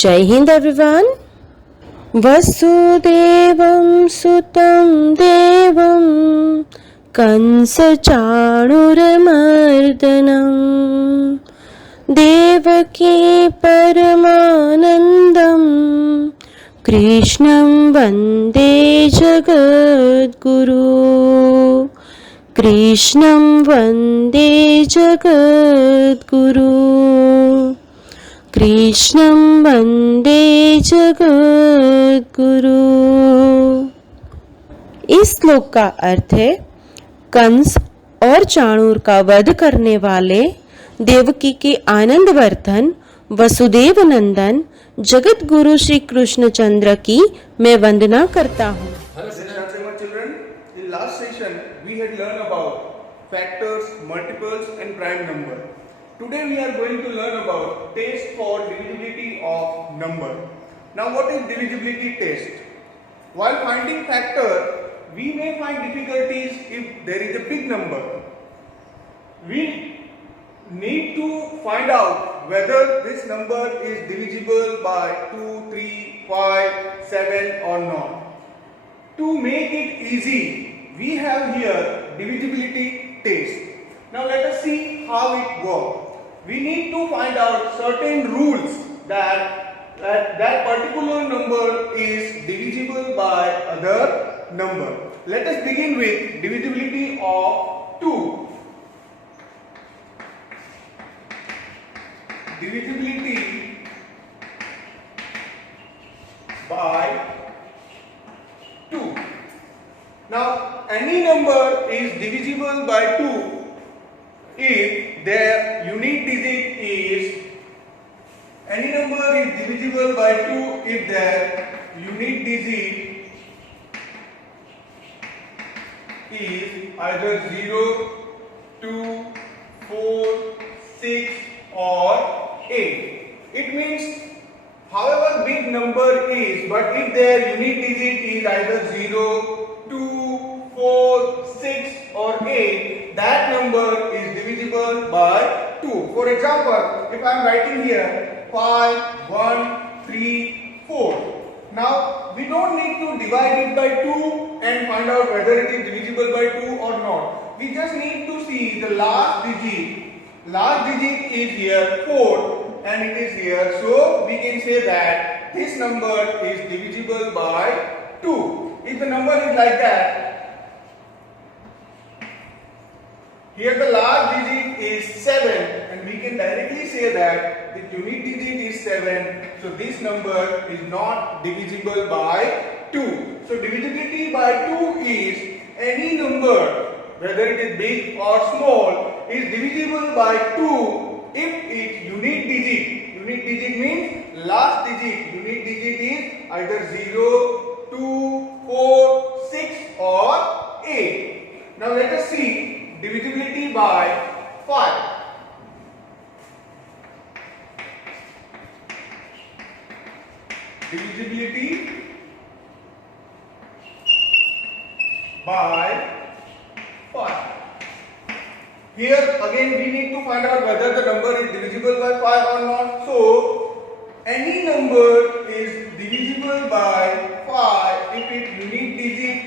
जय हिंद एवरीवन। वसुदेवं सुतं देवं कंसचाणूरमर्दनं देवकी परमानन्दं कृष्णं वन्दे जगद्गुरु। कृष्णं वन्दे जगद्गुरु। कृष्णं वन्दे जगद्गुरु। इस श्लोक का अर्थ है, कंस और चाणूर का वध करने वाले देवकी के आनंदवर्धन वसुदेव नंदन जगत गुरु श्री कृष्णचंद्र की मैं वंदना करता हूँ। Children, in last session we had learned about factors, multiples and prime number. Today we are going to learn about test for divisibility of number. Now what is divisibility test? While finding factor, we may find difficulties if there is a big number. We need to find out whether this number is divisible by 2, 3, 5, 7 or not. To make it easy, we have here divisibility test. Now let us see how it works. We need to find out certain rules that particular number is divisible by other number. Let us begin with divisibility of 2. Divisibility by 2. Now any number is divisible by 2 if their unit digit is either 0, 2, 4, 6 or 8. It means however big number is, but if their unit digit is either 0, 2, 4, 6 or 8, that number is divisible by 2. For example, if I am writing here 5, 1, 3, 4. Now we don't need to divide it by 2 and find out whether it is divisible by 2 or not. We just need to see the last digit. Last digit is here 4 and it is here, so we can say that this number is divisible by 2. If the number is like that, here the last digit is 7 and we can directly say that the unit digit is 7, so this number is not divisible by 2. So divisibility by 2 is any number, whether it is big or small, is divisible by 2 if its unit digit means last digit, unit digit is either 0, 2, 4, 6 or 8. Now let us see divisibility by 5. Divisibility by 5. Here again we need to find out whether the number is divisible by 5 or not. So any number is divisible by 5 if its unit digit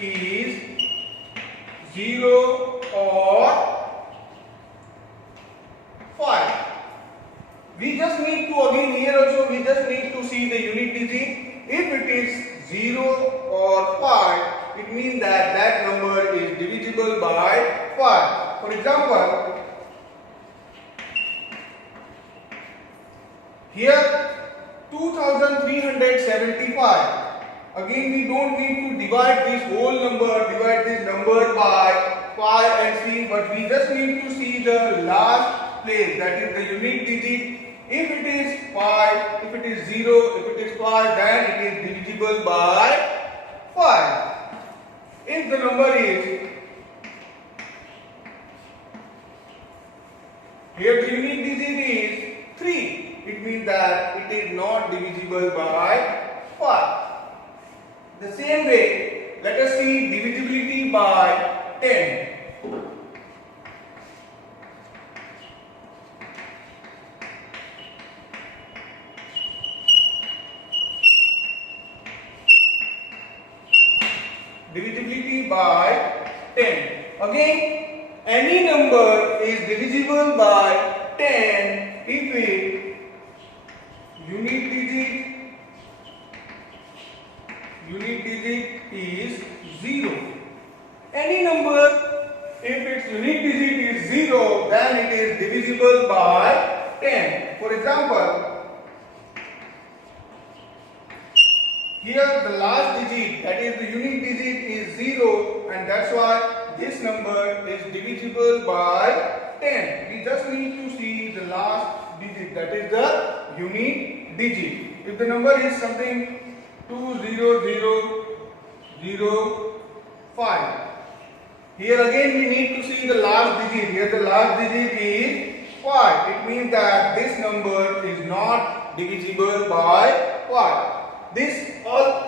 is 0 or 5. We just need to, again here also we just need to see the unit digit. If it is 0 or 5, it means that that number is divisible by 5. For example, here 2375. Again we don't need to divide this whole number, divide this number by 5 and see, but we just need to see the last place, that is the unit digit. If it is 5, if it is 0, if it is 5, then it is divisible by 5. If the number is, here the unit digit is 3, it means that it is not divisible by 5. The same way, let us see divisibility by 10. divisibility by 10. Again, any number is divisible by 10 if its unit digit is 0. Any number, if its unit digit is 0, then it is divisible by 10. For example, here the last digit, that is the unit digit, is 0, and that's why this number is divisible by 10. We just need to see the last digit, that is the unit digit. If the number is something 20005, here again we need to see the last digit. Here the last digit is 5. It means that this number is not divisible by 5. This all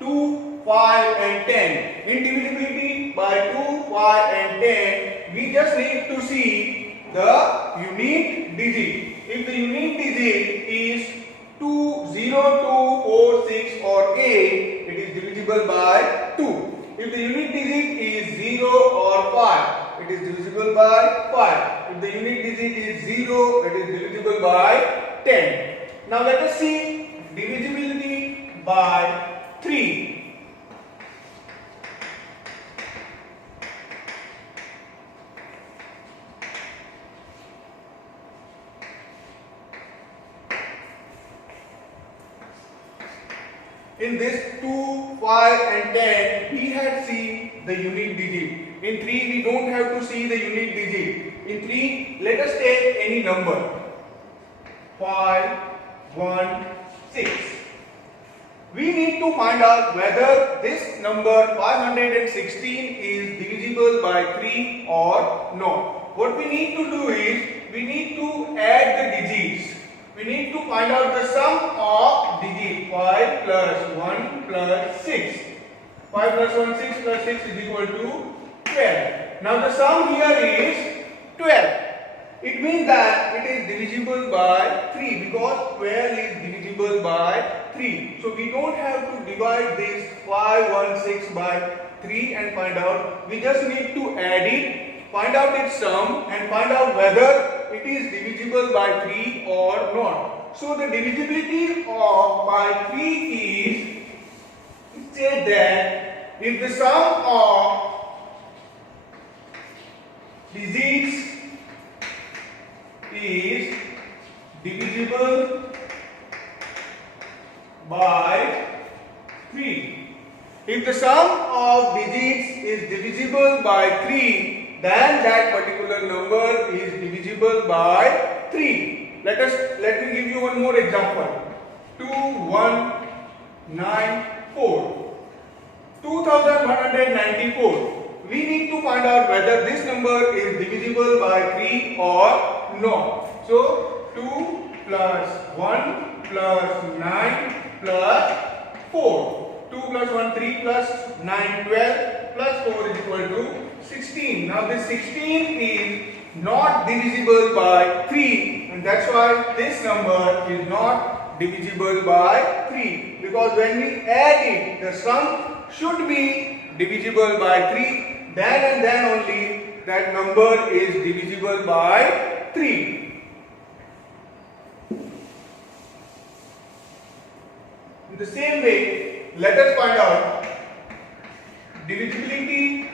2, 5 and 10. Indivisibility by 2, 5 and 10. We just need to see the unique digit. If the unique digit is 2, 0, 2, 4, 6 or 8, it is divisible by 2. If the unit digit is 0 or 5, it is divisible by 5. If the unit digit is 0, it is divisible by 10. Now let us see divisibility by 3. In this 2, 5 and 10, we had seen the unique digit. In 3, we don't have to see the unique digit. In 3, let us take any number. 5, 1, 6. We need to find out whether this number 516 is divisible by 3 or not. What we need to do is, we need to add the digits. We need to find out the sum of digits. 5 plus 1 plus 6. 5 plus 1, 6 plus 6 is equal to 12. Now the sum here is 12. It means that it is divisible by 3 because 12 is divisible by 3. So we don't have to divide this 516 by 3 and find out. We just need to add it, find out its sum and find out whether it is divisible by 3 or not. So the divisibility of by 3 is, say that if the sum of digits is divisible by 3. If the sum of digits is divisible by 3, then that particular number is divisible by 3. Let me give you one more example. 2194. 2194. We need to find out whether this number is divisible by 3 or not. So 2 plus 1 plus 9 plus 4. 2 plus 1 3 plus 9 12 plus 4 is equal to 16. Now this 16 is not divisible by 3, and that's why this number is not divisible by 3, because when we add it, the sum should be divisible by 3. Then and then only that number is divisible by 3. In the same way, let us find out divisibility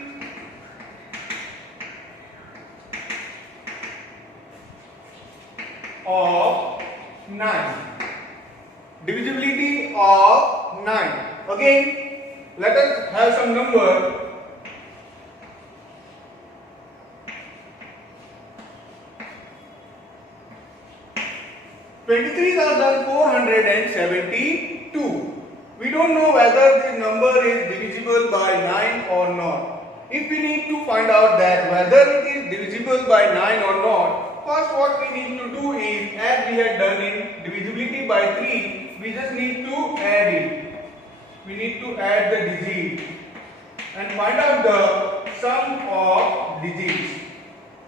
of 9. Divisibility of 9. Again, let us have some number. 23,472. We don't know whether this number is divisible by 9 or not. If we need to find out that whether it is divisible by 9 or not, first what we need to do is, as we had done in divisibility by 3, we just need to add it. We need to add the digit and find out the sum of digits.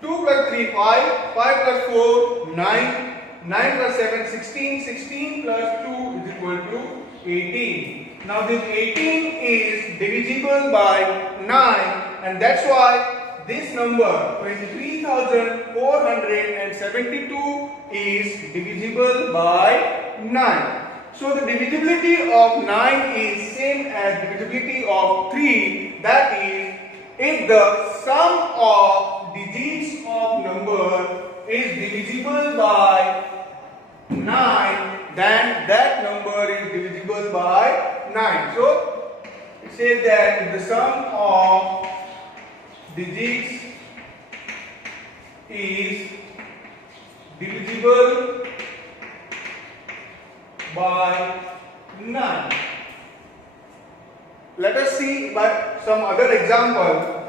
2 plus 3 5, 5 plus 4 9, 9 plus 7 16, 16 plus 2 is equal to 18. Now this 18 is divisible divisible by 9, and that's why this number 23,472 is divisible by 9. So the divisibility of 9 is same as divisibility of 3, that is, if the sum of digits of number is divisible by 9, then that number is divisible by 9. So it says that if the sum of digits is divisible by 9. Let us see by some other example.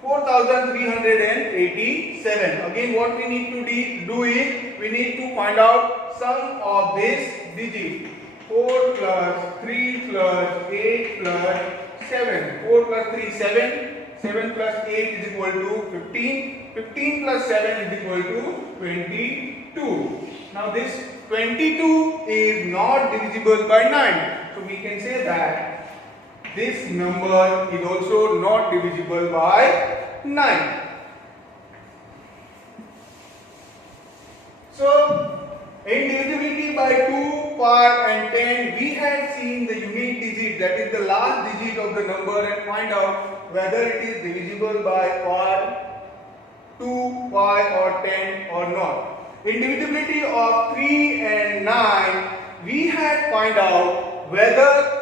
4,387. Again, what we need to do is we need to find out sum of this digit. 4 plus 3 plus 8 plus 7. 4 plus 3 7. 7 plus 8 is equal to 15. 15 plus 7 is equal to 22. Now this 22 is not divisible by 9. So we can say that this number is also not divisible by 9. So in divisibility by 2, 5 and 10, we had seen the unique digit, that is the last digit of the number, and find out whether it is divisible by 2, 5 or 10 or not. In divisibility of 3 and 9, we had find out whether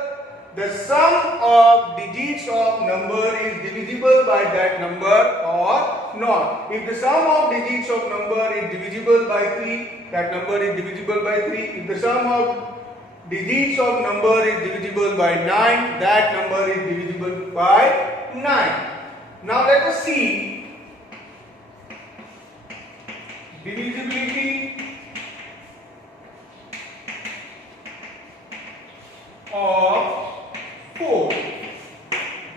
the sum of digits of number is divisible by that number or not. If the sum of digits of number is divisible by 3, that number is divisible by 3. If the sum of digits of number is divisible by 9, that number is divisible by 9. Now let us see divisibility of 4.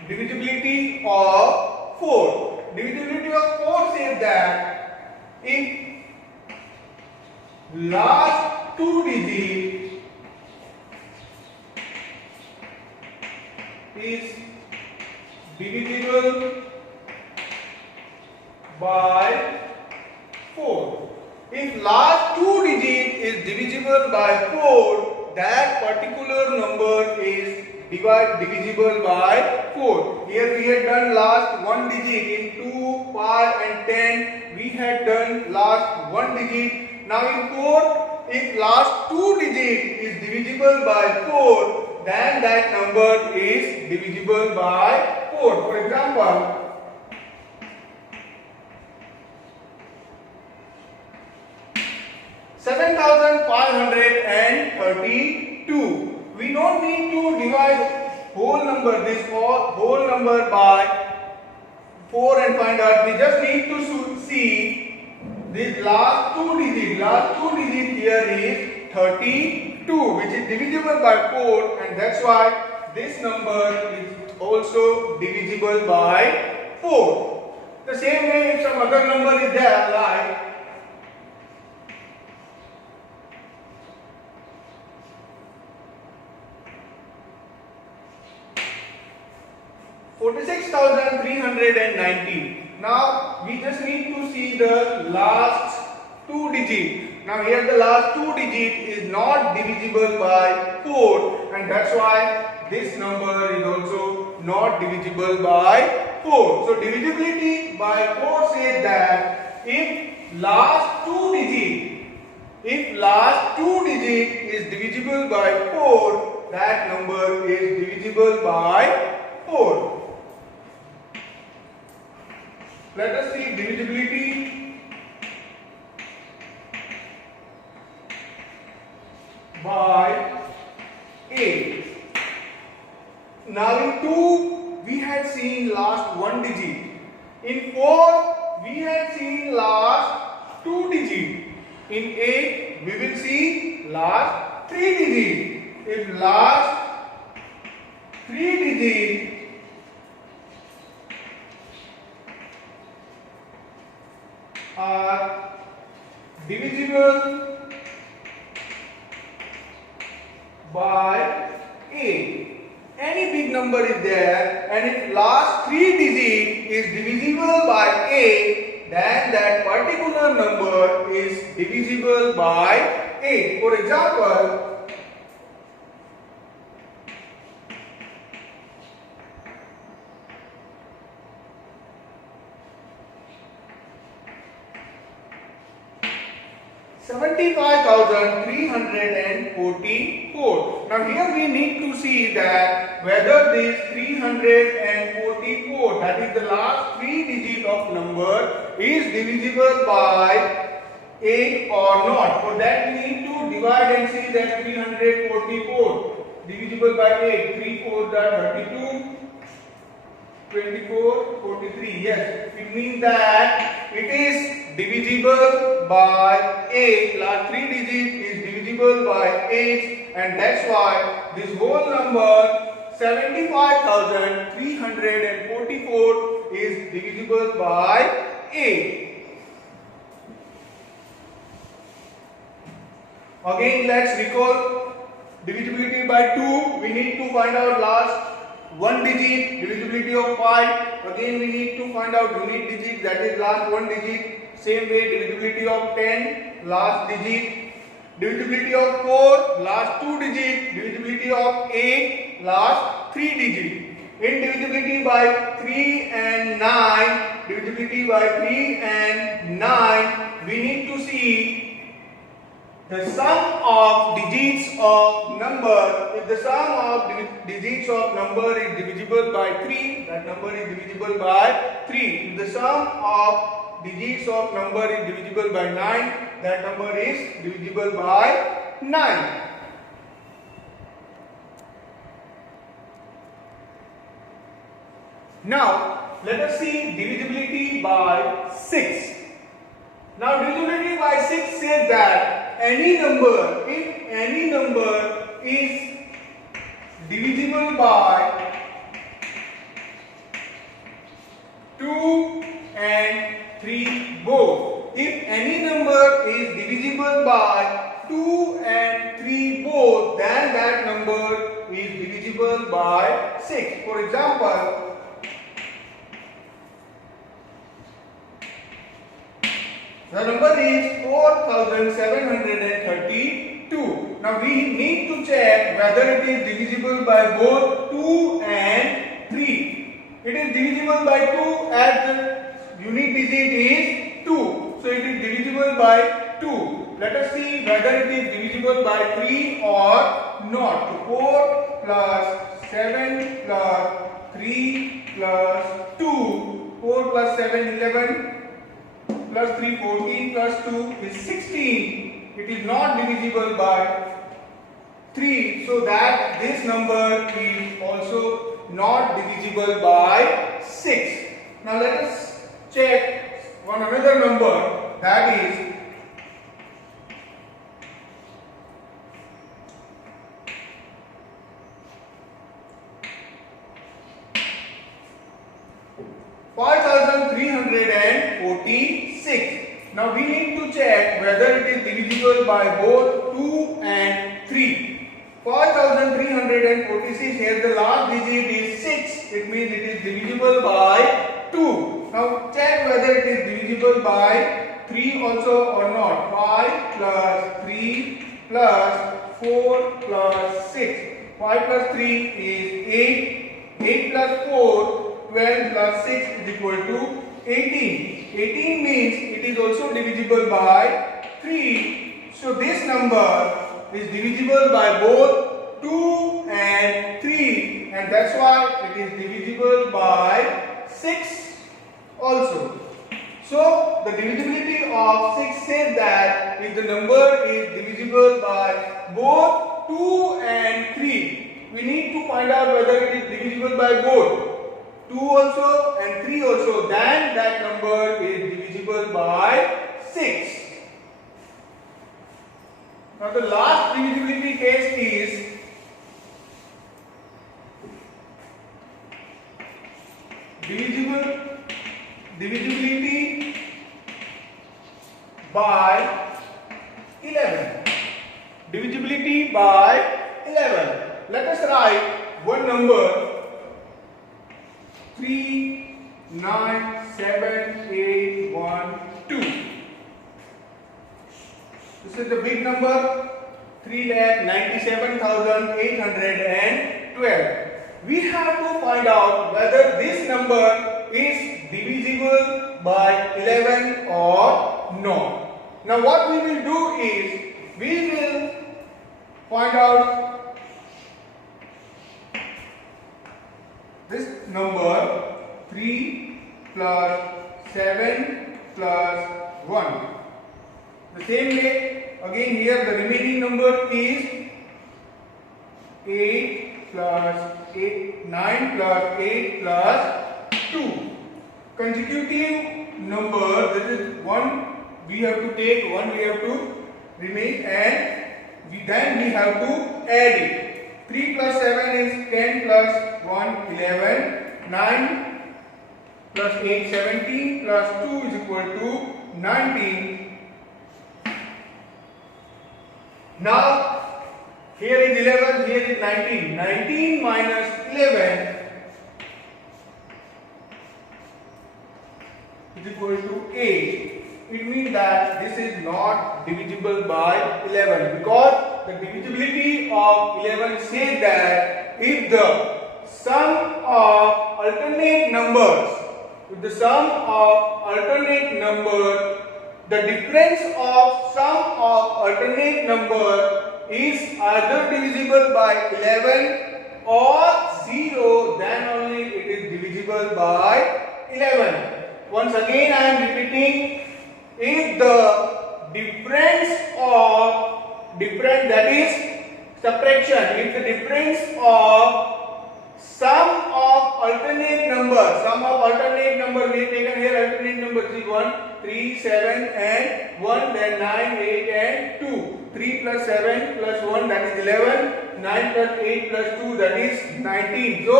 Divisibility of 4. Divisibility of 4 says that if last two digits is divisible by 4. If last two digit is divisible by 4, that particular number is divisible by 4. Here we had done last one digit. In 2, 5 and 10 we had done last one digit. Now in 4, if last two digit is divisible by 4, then that number is divisible by 4. For example, 7,532. We don't need to divide whole number, this whole number by 4 and find out. We just need to see this last two digit. Last two digit here is 32, which is divisible by 4, and that's why this number is also divisible by 4. The same way, if some other number is there, like 46,390. Now we just need to see the last two digit. Now here the last two digit is not divisible by 4, and that's why this number is also not divisible by 4. So divisibility by 4 says that if last two digit is divisible by 4, that number is divisible by 4. Let us see divisibility by 8. Now in 2 we had seen last one digit. In 4 we had seen last two digit. In 8 we will see last three digit. If last three digit are divisible by 8. Any big number is there and if last 3 digit is divisible by 8, then that particular number is divisible by 8. For example, 75,344. Now here we need to see that whether this 344, that is the last 3 digit of number, is divisible by 8 or not. For that we need to divide and see that 344 divisible by 8. 3 4 32, 24, 43. Yes, it means that it is divisible by 8. Last 3 digit is divisible by 8, and that's why this whole number 75,344 is divisible by 8. Again, let's recall divisibility by 2. We need to find out last 1 digit. Divisibility of 5. Again, we need to find out unit digit, that is last 1 digit. Same way, divisibility of 10, last digit. Divisibility of 4, last 2 digit. Divisibility of 8, last 3 digit. Indivisibility by 3 and 9. Divisibility by 3 and 9. We need to see the sum of digits of number. If the sum of digits of number is divisible by 3, that number is divisible by 3. If the sum of digits of number is divisible by 9, that number is divisible by 9. Now let us see divisibility by 6. Now divisibility by 6 says that any number, if any number is divisible by 2 and 3 both. If any number is divisible by 2 and 3 both, then that number is divisible by 6. For example, the number is 4,732. Now we need to check whether it is divisible by both 2 and 3. It is divisible by 2 as the unit digit is 2. So it is divisible by 2. Let us see whether it is divisible by 3 or not. So 4 plus 7 plus 3 plus 2. 4 plus 7, 11. Plus 3, 14 plus 2 is 16. It is not divisible by 3. So that this number is also not divisible by 6. Now let us check one another number, that is 5,346. Now we need to check whether it is divisible by both 2 and 3. 5,346, here the last digit is 6. It means it is divisible by 2. Now check whether it is divisible by 3 also or not. 5 plus 3 plus 4 plus 6. 5 plus 3 is 8. 8 plus 4, 12 plus 6 is equal to 18. 18 means it is also divisible by 3. So this number is divisible by both 2 and 3, and that's why it is divisible by 6 also. So the divisibility of 6 says that if the number is divisible by both 2 and 3, we need to find out whether it is divisible by both 2 also and 3 also, then that number is divisible by 6. Now the last divisibility test is divisibility by 11. Divisibility by 11. Let us write one number 397,812. This is the big number, 3,97,812. We have to find out whether this number is divisible by 11 or not. Now what we will do is, we will find out this number 3 plus 7 plus 1. The same way, again here the remaining number is 8 plus 8, 9 plus 8 plus 2. Consecutive number, this is 1 we have to take, 1 we have to remain, and then we have to add it. 3 plus 7 is 10 plus 1, 11, 9 plus 8, 17 plus 2 is equal to 19. Now here is 11, here is 19. 19 minus 11 is equal to 8. It means that this is not divisible by 11, because the divisibility of 11 says that if the sum of alternate numbers, the difference of sum of alternate number is either divisible by 11 or 0, then only it is divisible by 11. Once again I am repeating, if the difference that is subtraction, if the difference of sum of alternate number we have taken here alternate number 3, 1, 3, 7 and 1, then 9, 8 and 2. 3 plus 7 plus 1, that is 11, 9 plus 8 plus 2, that is 19. So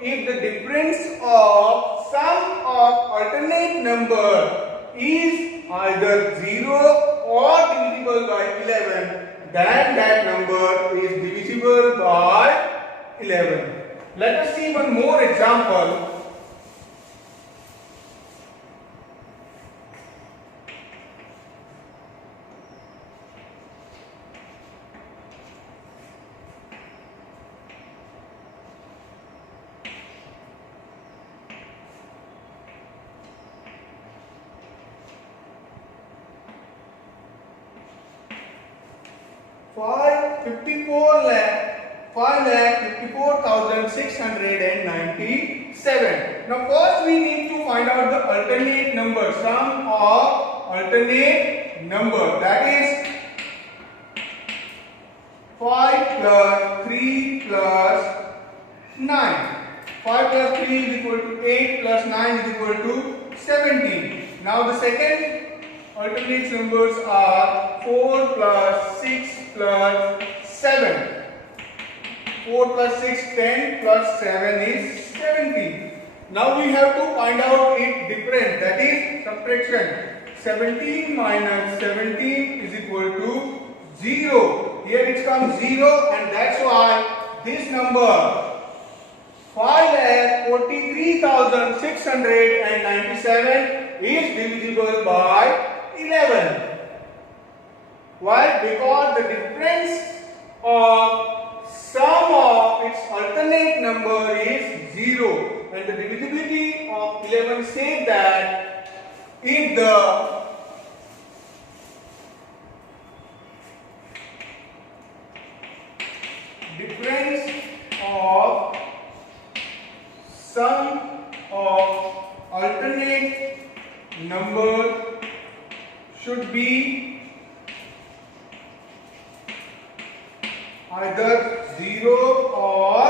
if the difference of sum of alternate number is either 0 or divisible by 11, then that number is divisible by 11. Let us see one more example. Five lakh 54,697. Now first we need to find out the alternate number, sum of alternate number, that is 5 plus 3 plus 9. 5 plus 3 is equal to 8 plus 9 is equal to 17. Now the second alternate numbers are 4 plus 6 plus 7. 4 plus 6, 10 plus 7 is 17. Now we have to find out its difference, that is subtraction. 17 minus 17 is equal to 0. Here it comes 0, and that's why this number 5,43,697 is divisible by 11. Why? Because the difference of sum of its alternate number is 0, and the divisibility of 11 says that if the difference of sum of alternate number should be either 0 or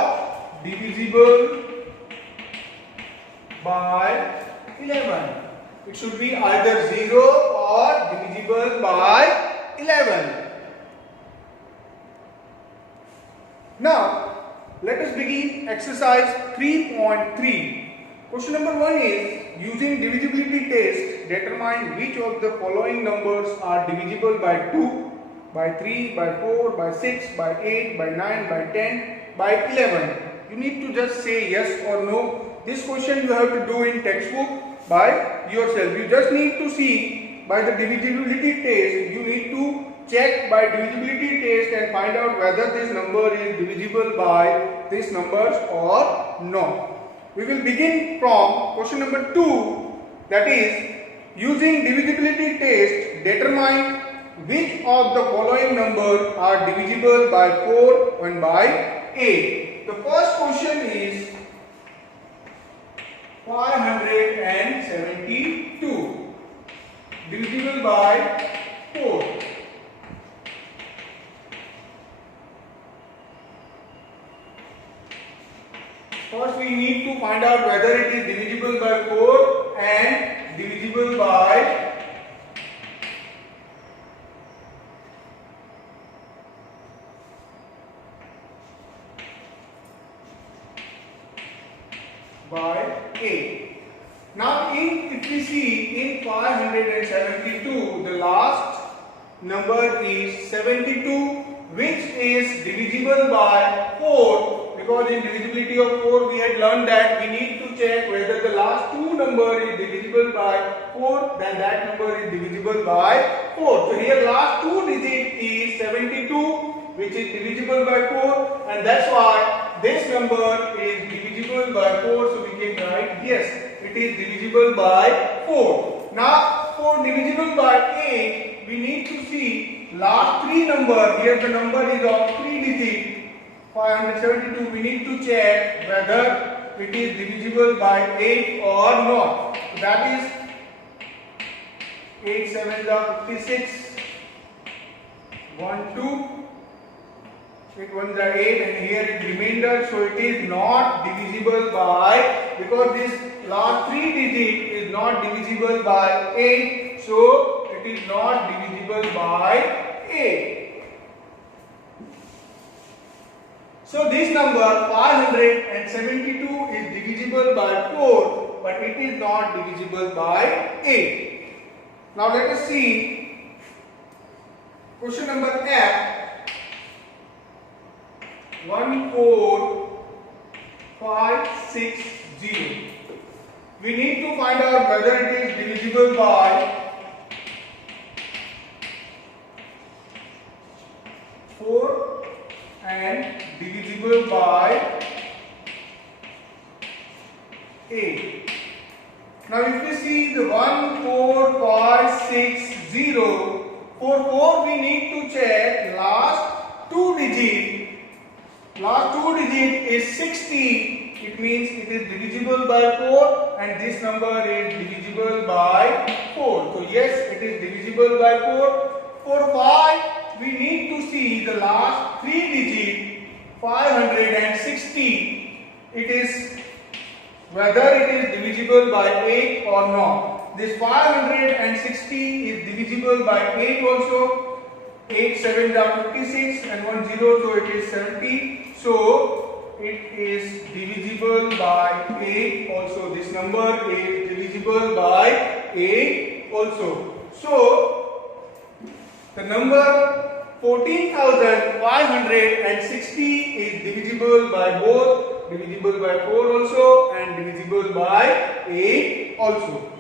divisible by 11. It should be either 0 or divisible by 11. Now, let us begin exercise 3.3. Question number 1 is, using divisibility test, determine which of the following numbers are divisible by 2. by 3, by 4, by 6, by 8, by 9, by 10, by 11. You need to just say yes or no. This question you have to do in textbook by yourself. You just need to see by the divisibility test. You need to check by divisibility test and find out whether this number is divisible by these numbers or not. We will begin from question number 2, that is using divisibility test determine which of the following numbers are divisible by 4 and by 8. The first question is 572 divisible by 4. First we need to find out whether it is divisible by 4 and divisible by 8. Now if we see in 572 the last number is 72, which is divisible by 4, because in divisibility of 4 we had learned that we need to check whether the last two number is divisible by 4, then that number is divisible by 4. So here last two digit is 72, which is divisible by 4, and that's why this number is divisible by 4, so we can write yes, it is divisible by 4. Now for divisible by 8, we need to see last three number. Here the number is of 3 digit, 572. We need to check whether it is divisible by 8 or not. So that is 8 7 56, 1 2. 8 1 is 8, and here is remainder, so it is not divisible by, because this last 3 digit is not divisible by 8, so it is not divisible by 8. So this number 572 is divisible by 4, but it is not divisible by 8. Now let us see question number F. 14560. We need to find out whether it is divisible by 4 and divisible by 8. Now if we see the 14560, for 4 we need to check last two digit. Last two digit is 60, it means it is divisible by 4, and this number is divisible by 4. So yes, it is divisible by 4. For 5, we need to see the last three digit 560. It is whether it is divisible by 8 or not. This 560 is divisible by 8 also. 8 7 are 56 and 1 0, so it is 70. So it is divisible by 8 also. This number is divisible by 8 also. So the number 14,560 is divisible by both, divisible by 4 also and divisible by 8 also.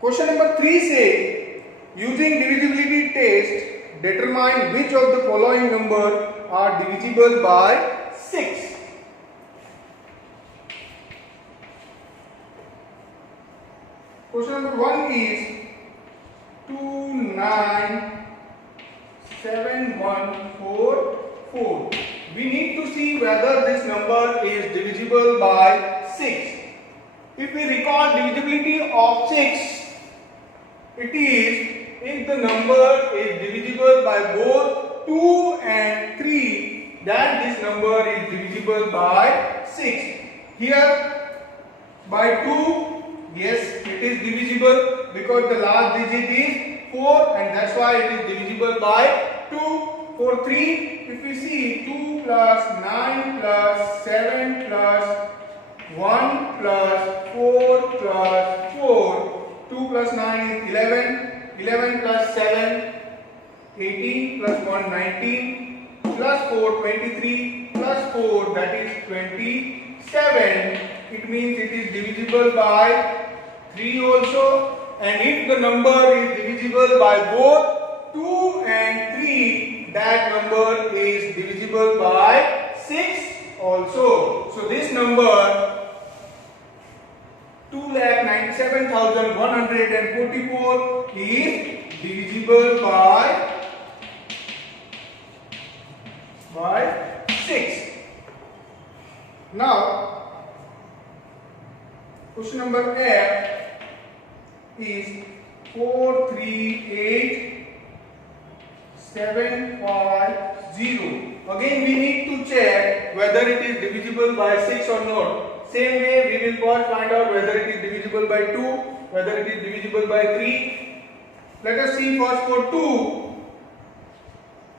Question number 3 says, using divisibility test, determine which of the following number are divisible by 6. Question number 1 is 29714. We need to see whether this number is divisible by 6. If we recall divisibility of 6, it is if the number is divisible by both 2 and 3, then this number is divisible by 6. Here by 2, yes, it is divisible because the last digit is 4, and that's why it is divisible by 2. For 3, if we see 2 plus 9 plus 7 plus 1 plus 4 plus 4, 2 plus 9 is 11, 11 plus 7, 18 plus 1 19 plus 4 23 plus 4 that is 27. It means it is divisible by 3 also, and if the number is divisible by both 2 and 3, that number is divisible by 6 also. So this number 2,97,144 is divisible by 6. Now question number F is 438750. Again we need to check whether it is divisible by 6 or not. Same way we will first find out whether it is divisible by 2, whether it is divisible by 3. Let us see first for 2.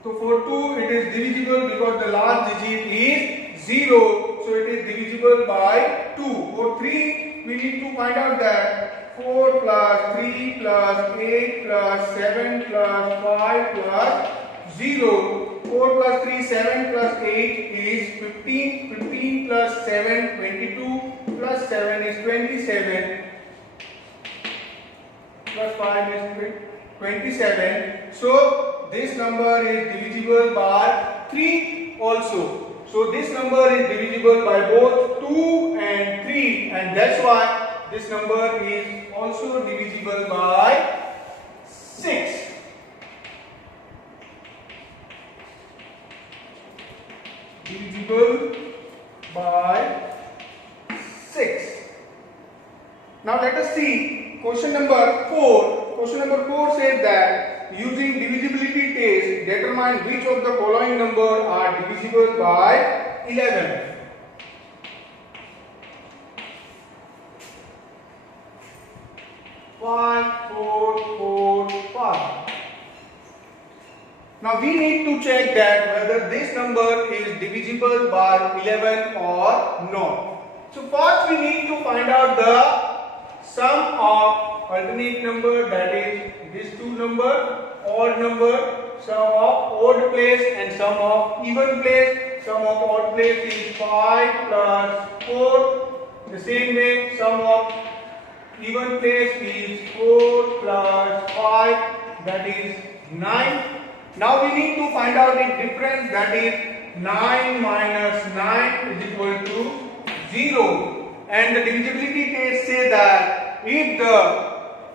So for 2 it is divisible because the last digit is 0. So it is divisible by 2. For 3 we need to find out that 4 plus 3 plus 8 plus 7 plus 5 plus 0. 4 plus 3 7 plus 8 is 15. 15 plus 7 22 plus 7 is 27 plus 5 is 27. So this number is divisible by 3 also. So this number is divisible by both 2 and 3, and that's why this number is also divisible by 6. Divisible by 6. Now let us see question number 4. Question number 4 says that using divisibility test, determine which of the following number are divisible by 11. Five, four, four, 5. Now we need to check that whether this number is divisible by 11 or not. So first we need to find out the sum of alternate number, that is these two number, odd number, sum of odd place and sum of even place. Sum of odd place is 5 plus 4. The same way sum of even place is 4 plus 5, that is 9. Now we need to find out the difference, that is 9 minus 9 is equal to 0. And the divisibility test says that if the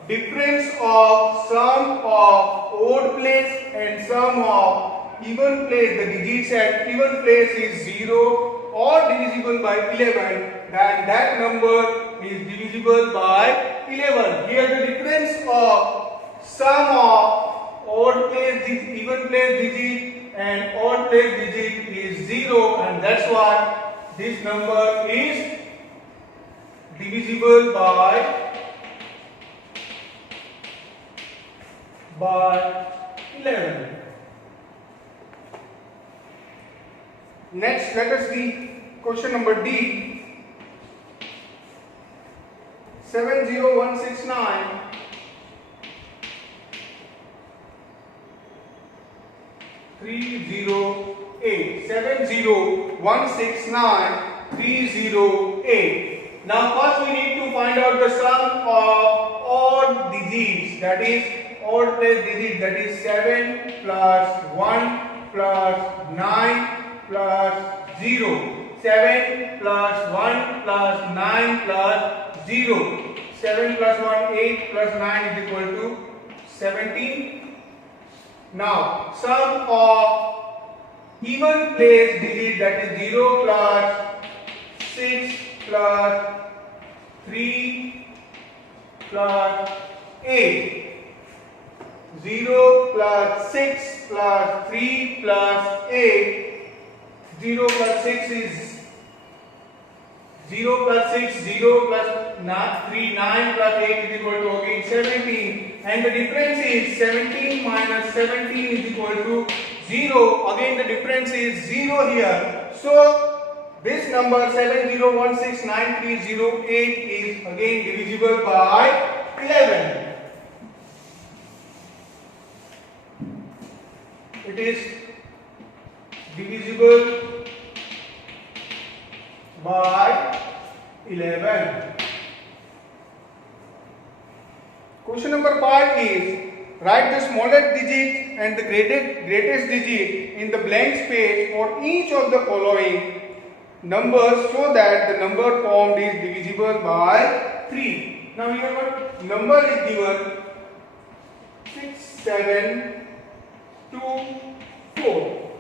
difference of sum of odd place and sum of even place, the digits at even place is 0 or divisible by 11, then that number is divisible by 11. Here the difference of sum of odd place, even place digit and odd place digit is 0, and that's why this number is divisible by 11. Next, let us see question number D. 70169 308. 70169 308. Now first we need to find out the sum of odd digits, that is odd place digit, that is 7 plus 1 plus 9 plus 0. 7 plus 1 plus 9 plus 0. 7 plus 1 8 plus 9 is equal to 17. Now sum of even place digit, that is 0 plus 6 plus 3 plus 8. 0 plus 6 plus 3 plus 8. 0 plus 6 is 0 plus 6, 0 plus 3, 9 plus 8 is equal to again 17. And the difference is 17 minus 17 is equal to 0. Again the difference is 0 here. So this number 7016938 is again divisible by 11. it is divisible by 11. Question number 5 is write the smallest digit and the greatest digit in the blank space for each of the following numbers so that the number formed is divisible by 3. Now here what number is given 6, 7, 2, 4.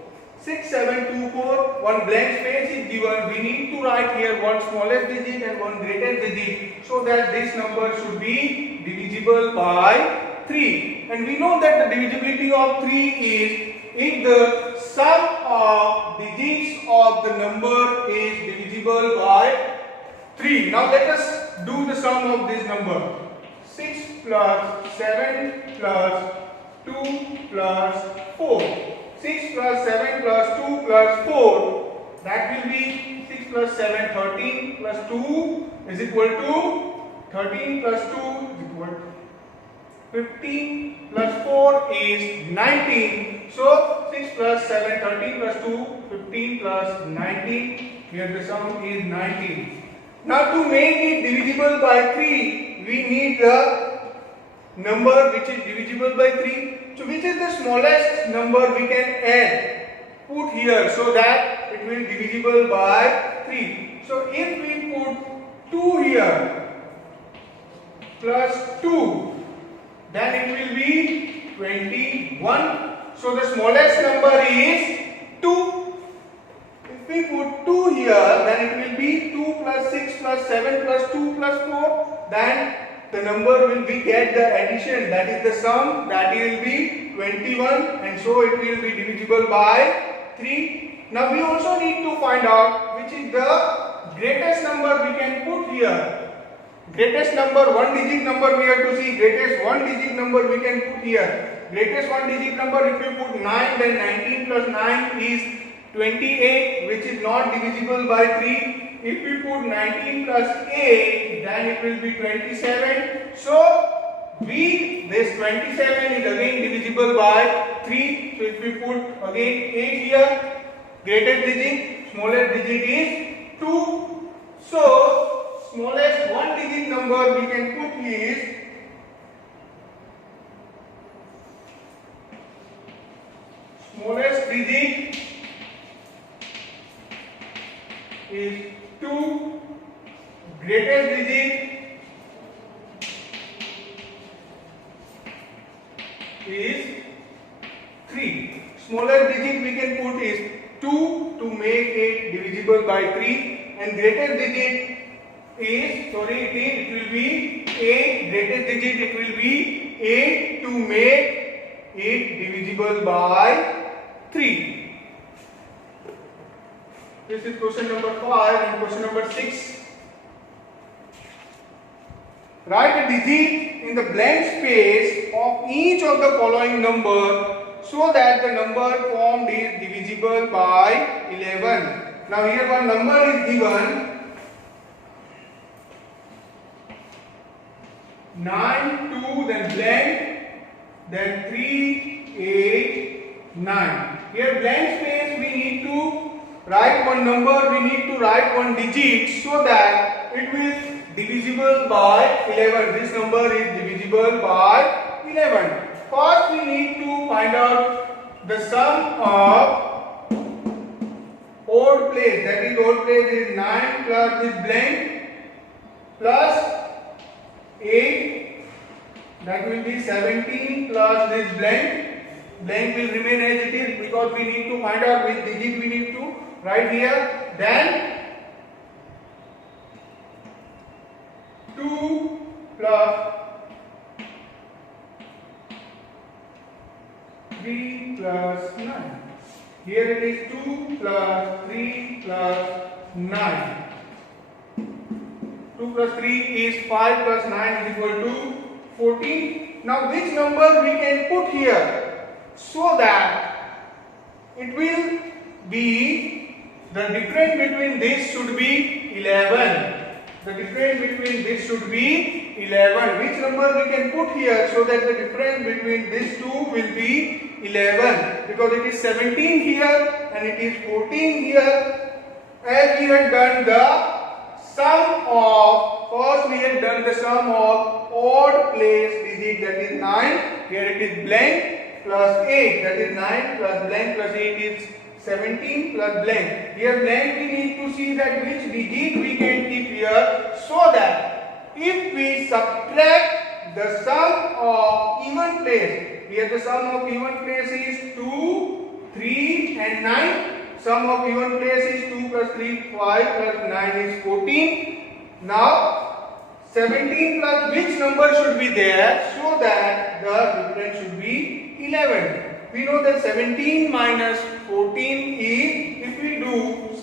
6, 7, 2, 4. One blank space is given. We need to write here one smallest digit and one greatest digit so that this number should be divisible by 3. And we know that the divisibility of 3 is if the sum of digits of the number is divisible by 3. Now let us do the sum of this number. 6 plus 7 plus 2 plus 4. 6 plus 7 plus 2 plus 4, that will be 6 plus 7, 13 plus 2 is equal to 13 plus 2 is equal to 15 plus 4 is 19. So 6 plus 7, 13 plus 2, 15 plus 19. Here the sum is 19. Now to make it divisible by 3, we need the number which is divisible by 3. So which is the smallest number we can add, put here so that it will be divisible by 3. So if we put 2 here plus 2, then it will be 21. So the smallest number is 2. If we put 2 here, then it will be 2 plus 6 plus 7 plus 2 plus 4. Then the number will be get the addition, that is the sum, that will be 21, and so it will be divisible by 3. Now we also need to find out which is the greatest number we can put here. Greatest number, one digit number we have to see, greatest one digit number we can put here. Greatest one digit number, if you put 9, then 19 plus 9 is 28, which is not divisible by 3. If we put 19 plus 8, then it will be 27. So this 27 is again divisible by 3. So if we put again 8 here, greatest digit, smallest digit is 2. So smallest one digit number we can put is smallest digit is 2, greatest digit is 3. Smallest digit we can put is 2 to make it divisible by 3, and greatest digit is, it will be 8, greatest digit it will be 8 to make it divisible by 3. This is question number 5 and question number 6. Write a digit in the blank space of each of the following number so that the number formed is divisible by 11. Now here one number is given 9, 2, then blank, then 3, 8, 9. Here blank space we need to write one number, we need to write one digit so that it will divisible by 11. This number is divisible by 11. First we need to find out the sum of odd place, that is odd place is 9 plus this blank plus 8, that will be 17 plus this blank. Blank will remain as it is because we need to find out which digit we need to write here. Then 2 plus 3 plus 9. Here it is 2 plus 3 plus 9. 2 plus 3 is 5 plus 9 is equal to 14. Now which number we can put here so that it will be, the difference between this should be 11. The difference between this should be 11. Which number we can put here so that the difference between these two will be 11 because it is 17 here and it is 14 here. As we had done the sum of, first we had done the sum of odd place digit, that is 9. Here it is blank plus 8, that is 9 plus blank plus 8 is 17 plus blank. Here blank we need to see that which digit we can keep here, so that if we subtract the sum of even place, here the sum of even place is 2, 3 and 9. Sum of even place is 2 plus 3, 5 plus 9 is 14. Now 17 plus which number should be there, so that the difference should be 11. We know that 17 minus 14 is, if we do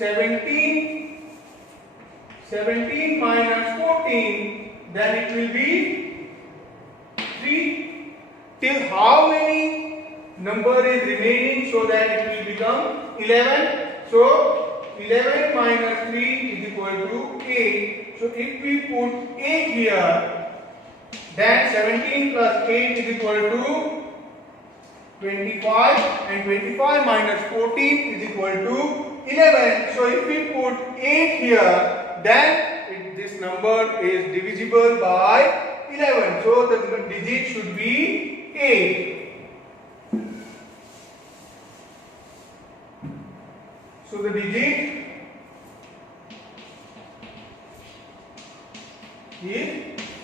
17 minus 14, then it will be 3. Till how many number is remaining so that it will become 11? So 11 minus 3 is equal to 8. So if we put 8 here, then 17 plus 8 is equal to 25, and 25 minus 14 is equal to 11. So if we put 8 here, then this number is divisible by 11. So the digit should be 8. So the digit is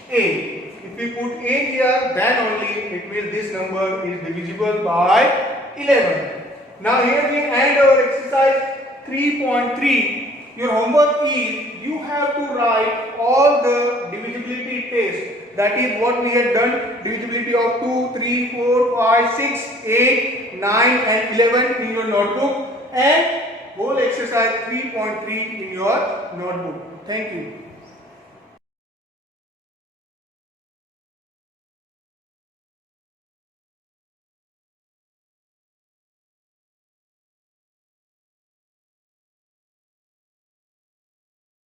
8. If we put 8 here, then only it will, this number is divisible by 11. Now here we end our exercise 3.3. Your homework is, you have to write all the divisibility tests. That is what we had done, divisibility of 2, 3, 4, 5, 6, 8, 9 and 11 in your notebook, and whole exercise 3.3 in your notebook. Thank you.